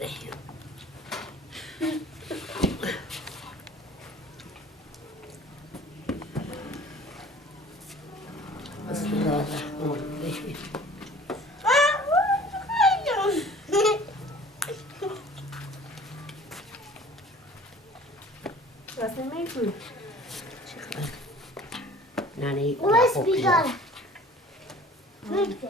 الرحیم بسم الله الرحمن الرحیم Was denn mit? نانی Where's Bigal? Bitte.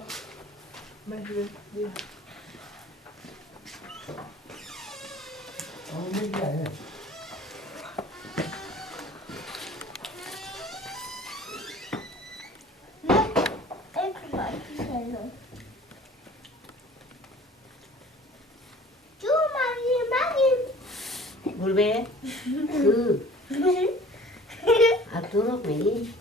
گلبه عبدالرق میگی؟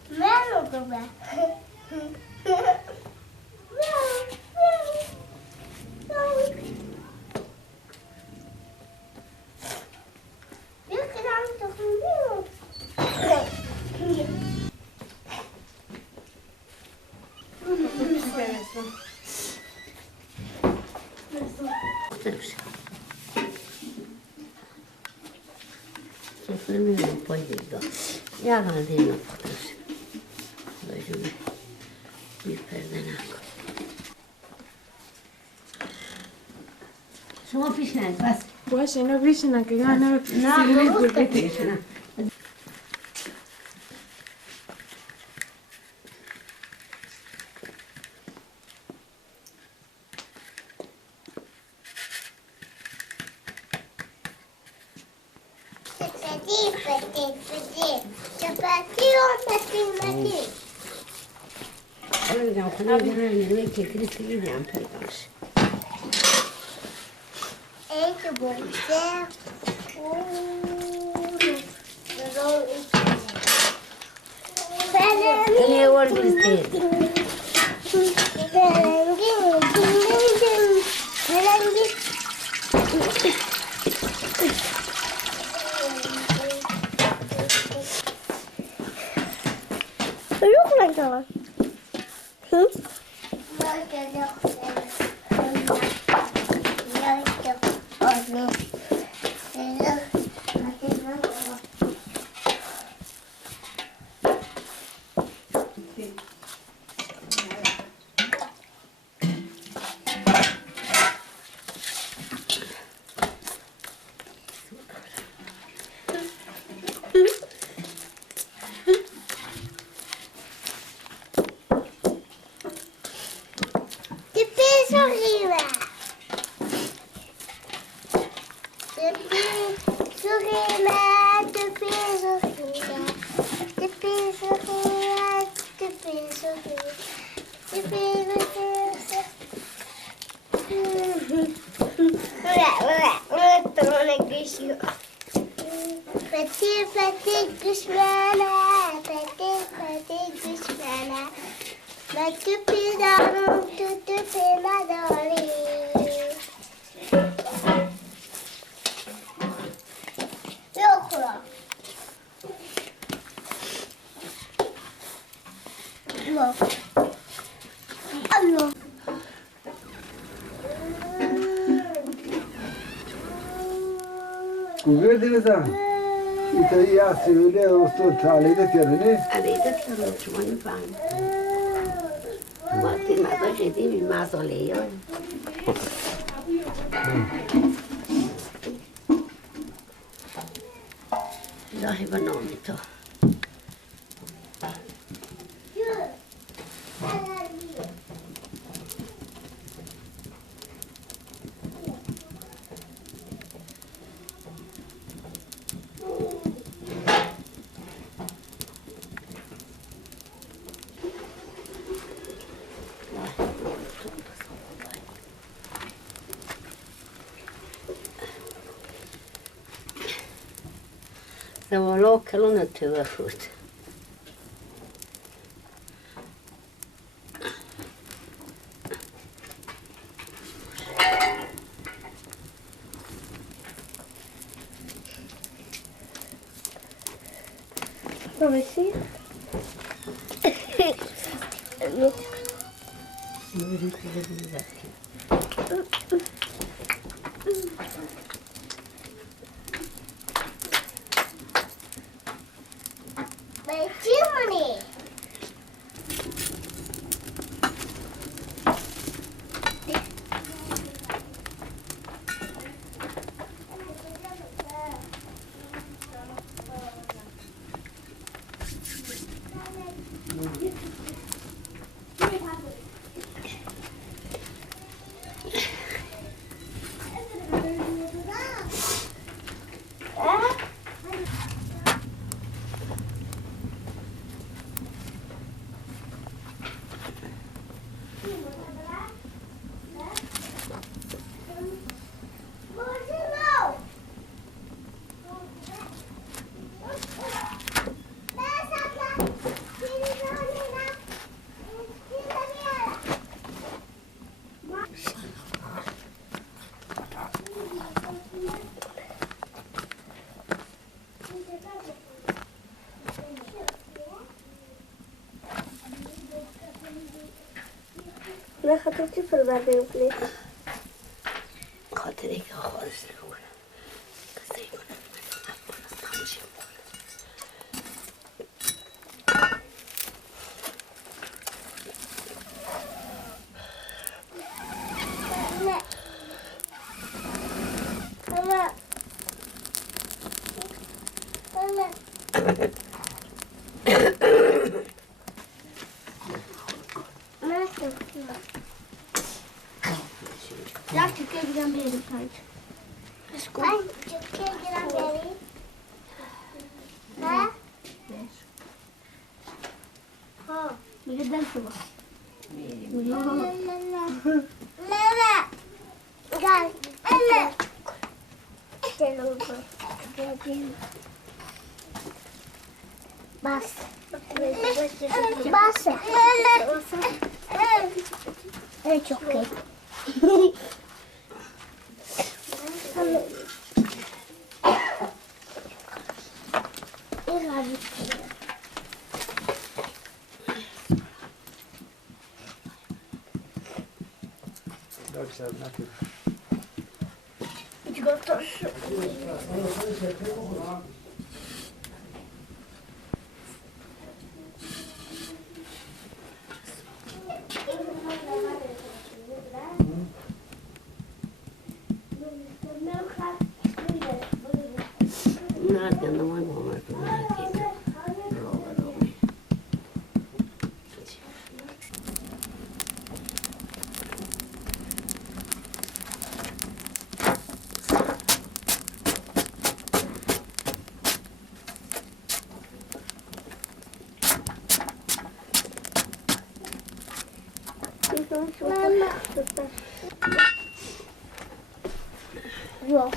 سفره میرم پای دیگه یا غلطه اینا پختم شد باجونه بیر پرده نکن شما پیش نید بس باشه اینا بشینن که نه درسته پیشنم حالا میگم خونه بیرون نیروی کتری سیگیدی هم پیدا شد Eet boter. این یه ور بیسته Look like that. Verdi beza. İtalya söyle usta talide kendini. علیده کردم شما نفهم ما تیم مزا شدیم این مسئله ها الهی به نام تو زوالا کلون تو فوت Let me see. سیوری که بزنی Wait, chimney. نه خاطر چی فر برده اپلی؟ خاطر اینکه خواهش نکنم کسی کنم افغانستان جیمبال Laat je kijk dan weer de kant. Kijk dan weer. Hè? Oh, moet je dansen wel. Mama. Ga. Mama. Bas. Bas. Evet çok iyi. Nerede ne var mı var? Mama. Yok.